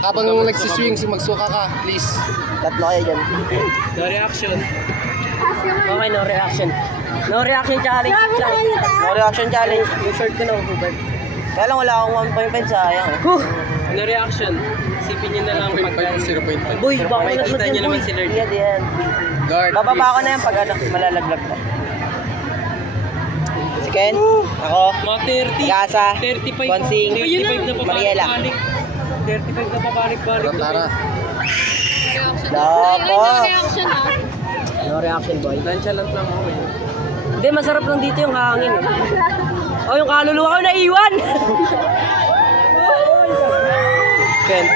Habang nagsiswing, magsuka ka, please. Tatlo kayo dyan. No reaction. Okay, no reaction. No reaction challenge. No reaction challenge. Yung short ko na, Hubert. Kaya lang wala akong 1.5 sayang. Ano reaction? Isipin nyo na lang pag 0.5. Boy, baka makikita nyo naman si Lord. Yan. Guard, Bababa ko na yan pag malalaglag na. Si Ken, ako, mga 30, Gasa, 35, Konsing, 35 na Mariela. pabalik-balik. 35 na pabalik-balik. Tara. Dapo. Reaction ah. No reaction, boy. Nonchalant lang ako eh. Hindi, masarap lang dito yung hangin. Oh, yung kaluluwa ko naiwan. Ken.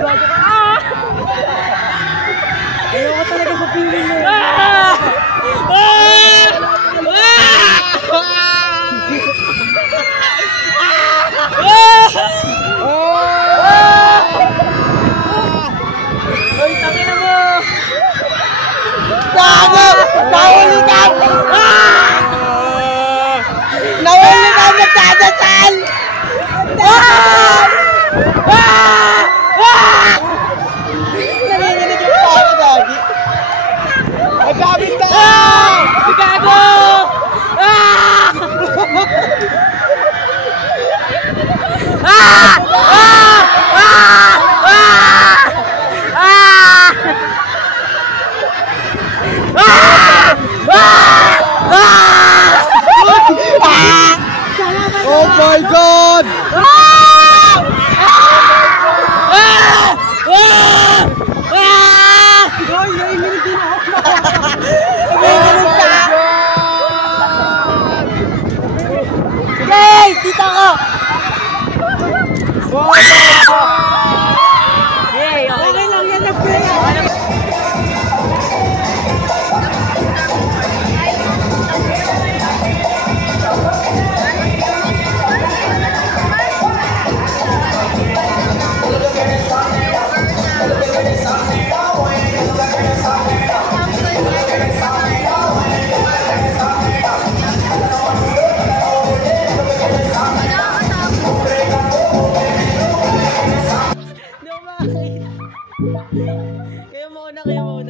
Bago ka. Ayaw ko talaga sa feeling mo. Ay, tangina mo! Bago! Nahuli ka! Nahuli ka! Nagdadasal! Narinig yung pao, Daddy. Ay, gamit ka! Gago! Oh my God! Hey! Tita ko! Hey! Okay lang yan na pera! Kayo muna. No,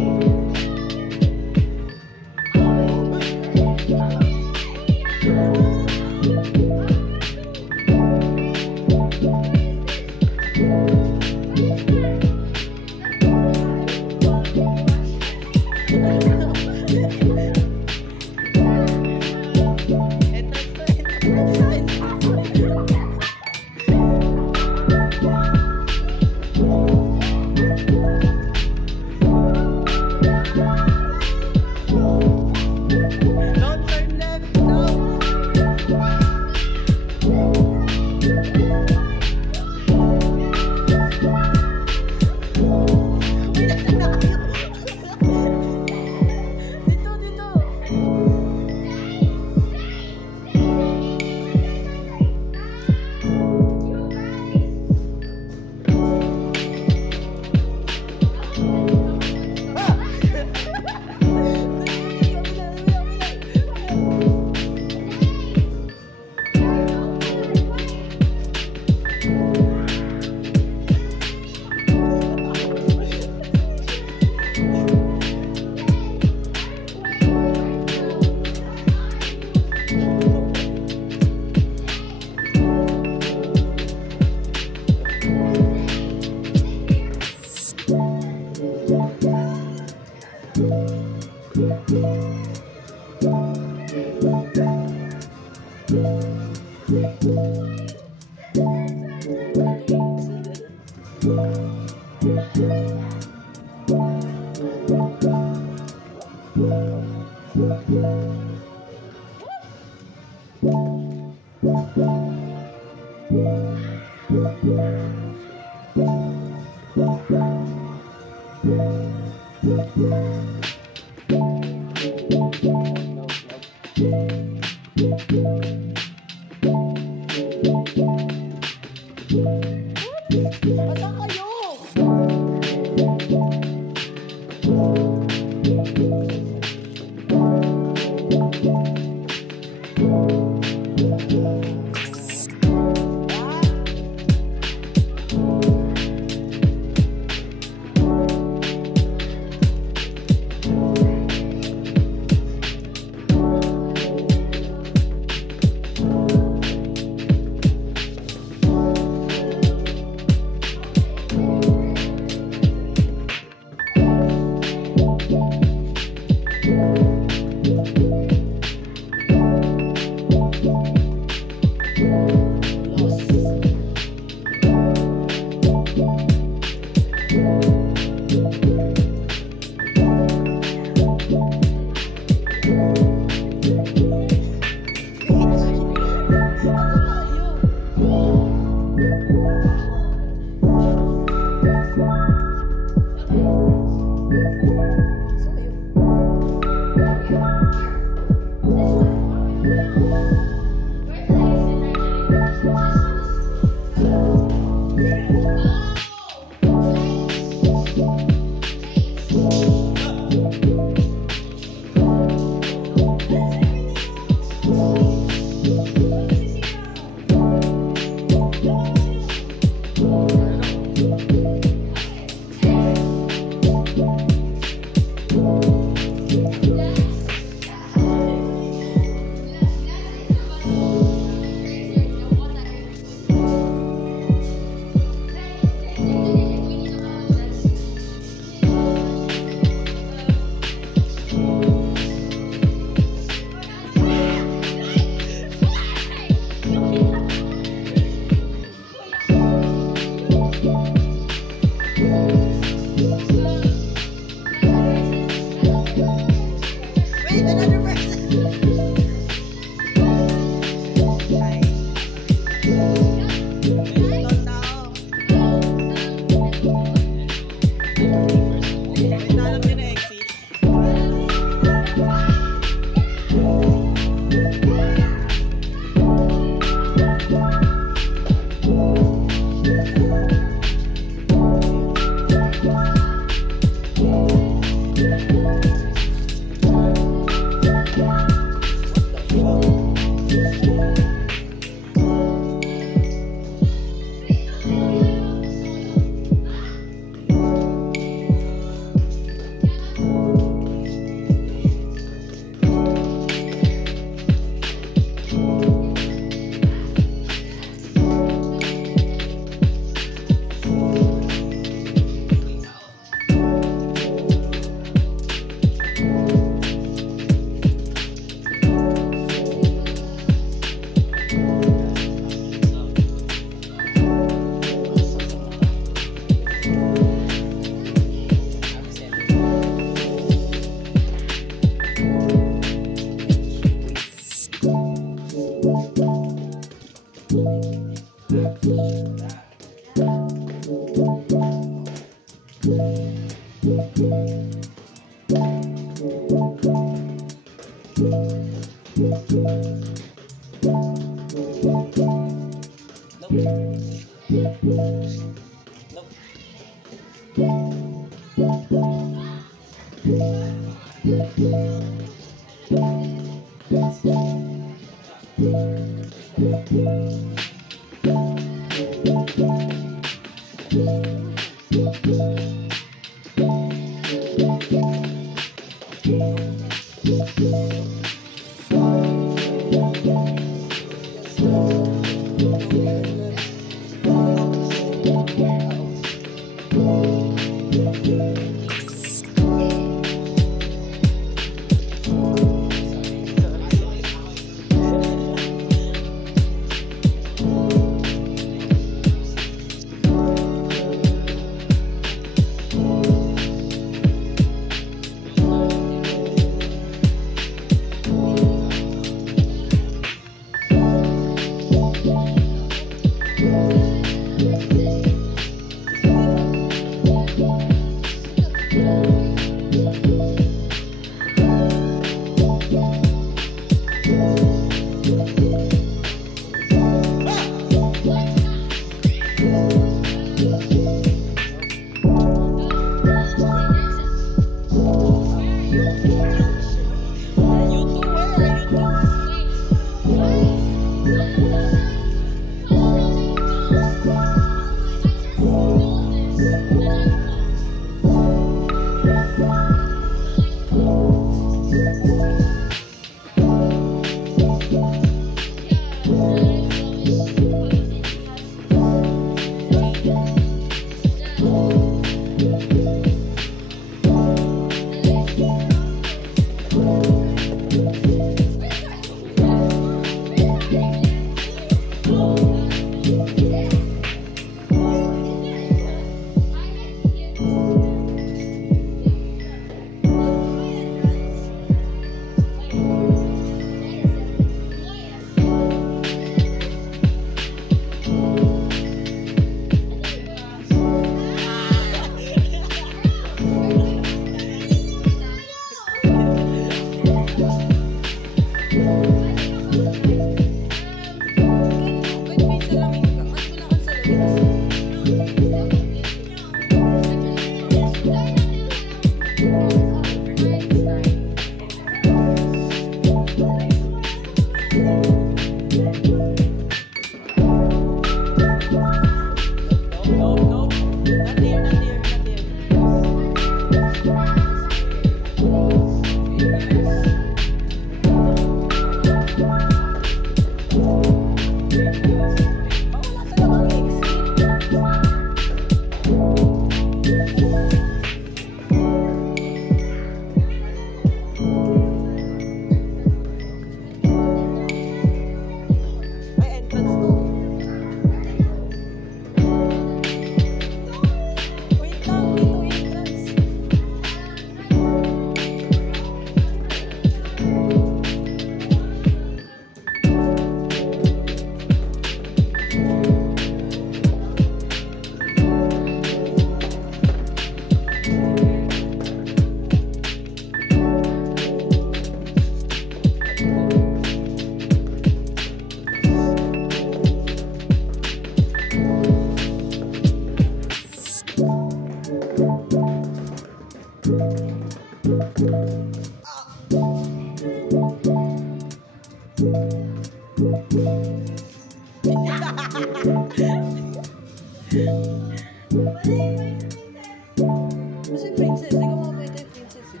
Kasi princess, hindi ko mapapita yung princess eh.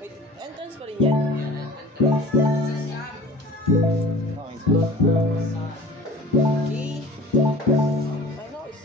Wait, entrance pa rin yan? Okay. My nose.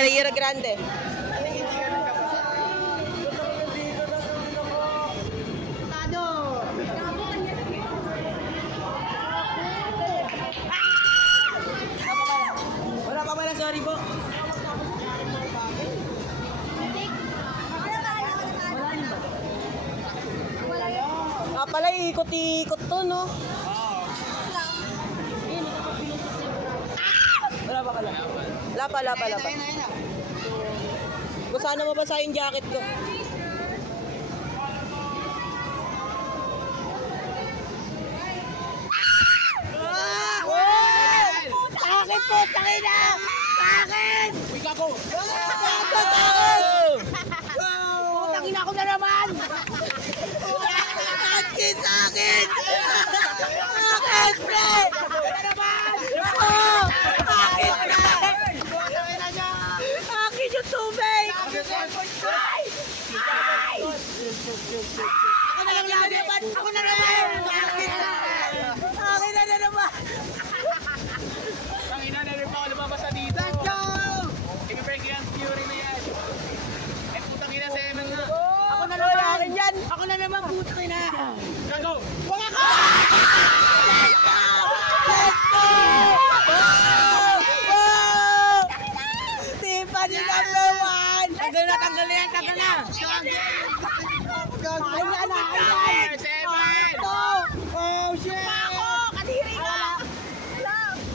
Rio Grande. Wala pa pala, sorry po. Pala ikot-ikot to, no? Wala pa pala. Wala pa. Kung sana mabasa yung jacket ko. Bakit po? Takina! Bakit? Wika ko! Takina ako na naman! Bakit sa akin? Bakit, pre? Na naman! Bakit, pre? Bakit yung tubig? Ay! Ako na lang naman! Ako na naman! Bakit? Akin na naman! Tangina na rin pa ako lumabasa dito. Let's go! I-break yung theory na yan. Eh, putang ina sa ML na. Ako na naman! Akin yan! Ako na naman! Putang ina! Gago! Wala ka! Let's go! Let's go! Wow! Tiffany number 1! Tanggal na! Tanggal na! Ayan na! Oh shit! Kadiri ka!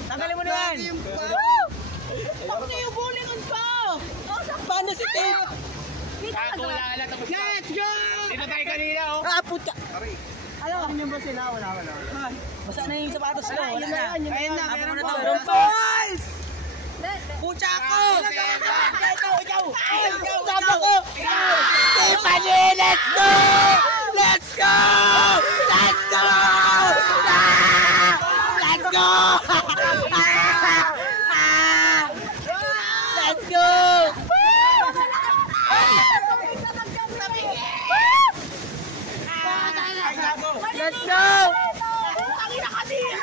Tanggalin mo na yan! Ako na yung bulingon ko! Paano si Tim? Gago, wala. Tapos na. Let's go! Dito tayo kanina, oh. Ah, puta! Alam mo ba sila? Wala. Basta na yung sapatos ko. Wala na. Ayun na, meron na to. Boys! Pucha ako! Ikaw! Tama ko! Tiffany, let's go! Let's go! Let's go! Let's go! Let's go! Let's go! Tangina ka din!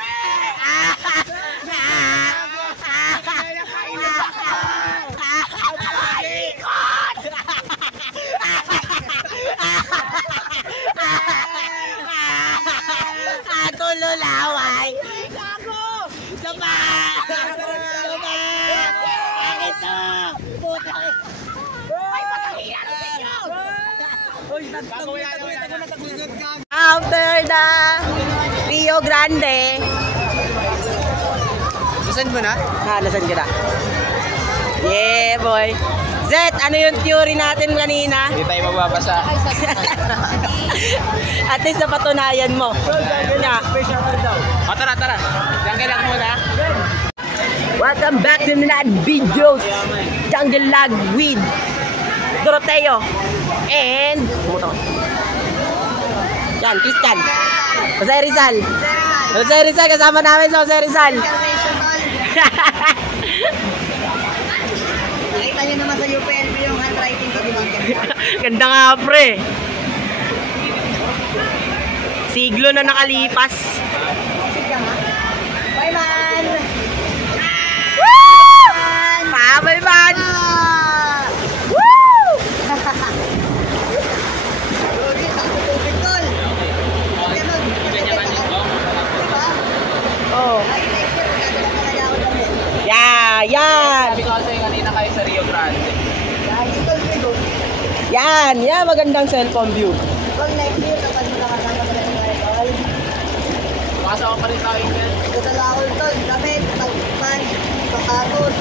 Ako lulaway! Ako! Saba! Bakit to? Puta! Ay, patangina na sa inyo! After the Rio Grande. Lasan mo na? Lasan ka na. Yeah, boy. Zet, ano yung theory natin kanina? Hindi tayo mababasa. At least napatunayan mo. Tara. Diyan ka lang muna. Welcome back to Minad Videos. Jungle Lag with Doroteo. And yan, Christian. Jose Rizal, kasama namin sa Jose Rizal. Nakita nyo naman sa UPLB yung handwriting ko, di ba? Ganda nga, pre. Siglo na nakalipas. Bye, man! Woo! Bye, man! Woo! Oh. Yan! Sabi ko kasi kanina kayo sa Rio Grande. Yan, magandang cellphone view. Makasama pa rin tayo yan. Dadala ako ito, damit, pagpan, pagkakot,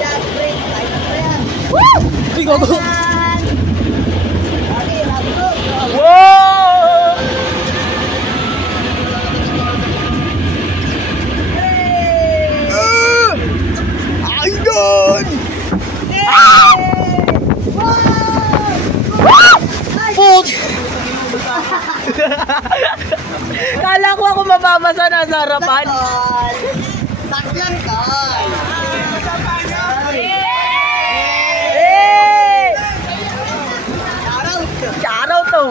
gas, break, tayo na yan. Woo! Uy, gogo! Sabi, love ko. Whoa! Akala ko ako mababasa na sa harapan. Saklang tol. Shoutout to.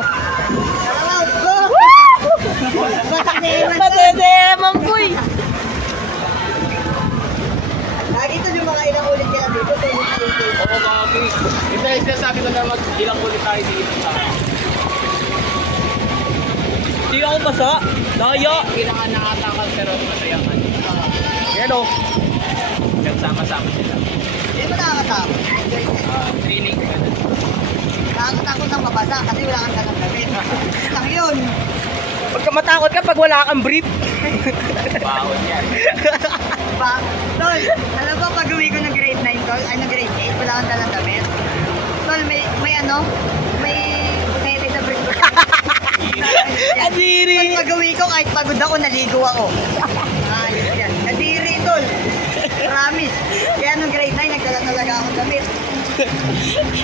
Matete, boy. Lagi ito yung mga ilang ulit kaya dito. Oo, mami. Ito sabi ko na ilang ulit tayo dito sa Hindi ako basa. Daya. kailangan nakatakal pero masayaman. Yan o. Nagsama-sama sila. Hindi mo nakakatapos. Training ka na. Nakakatakot ng mabasa kasi wala kang dalang gamit. Lang yun. Huwag ka matakot ka pag wala kang brief. Baon yan. Tol, alam mo pag uwi ko ng grade 9 tol, ay ng grade 8, wala kang dalang damit. Tol, may ano? May nete sa brief ko. Adiri. Tol, pag uwi ko kahit pagod ako, naligo ako. Ayos yan. Adiri tol. Promise. Kaya nung grade 9, nagdala talaga akong damit.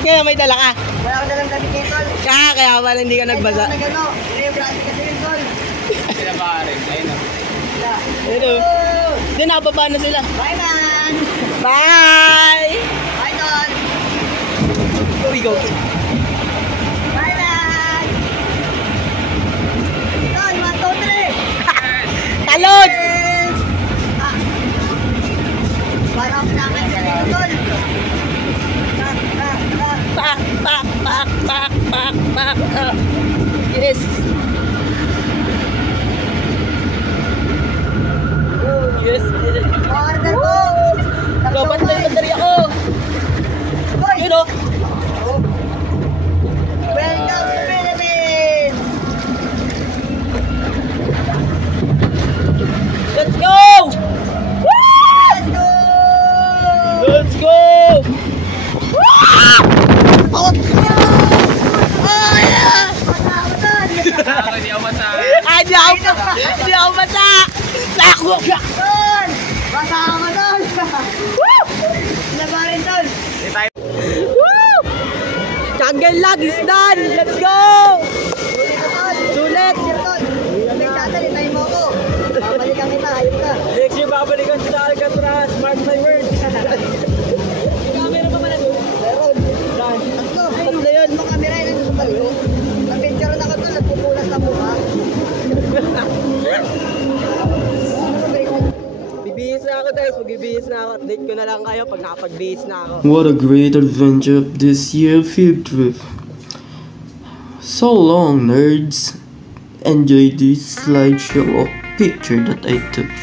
Kaya may dala ka. Wala akong dalang damit ngayon tol. Kaya pala hindi ka nagbasa. Ay, nagano, Rio Grande kasi yun tol. Sila ba rin? Ayun na. Ito. Doon nakababa na sila. Bye man! Bye! Bye tol! Go we go. Bye man! Tol, 1, 2, 3! Talon! Ah. Parang naman sa dito tol. Pak, pak, pak, pak, pak, pak. Yes. Yes. Order ko! Dapat na yung battery ako. Boy! Yun o. Welcome to Philippines! Let's go! Let's go! Let's go! Oh yeah! Hindi ako basta. Ay, di ako basa! Nakuk! Tol! Basa ka mo tol! Labarin tol! Woo! Jungle lag is done! Let's go! Sulit! Nagtatali tayo mo ako! Babalikan kita, ayun ka! Next year, babalikan kita Alcatraz. Mark my words. Camera pa pala doon? Meron! Tatlo yun! Mga camera yun sa paliho. Nag-picture na ka tol, nagpupulas na mukha. Bibihis na ako guys. Magbibihis na ako. Update ko na lang kayo pag nakapag-bihis na ako. What a great adventure of this year field trip. So long, nerds. Enjoy this slideshow of picture that I took.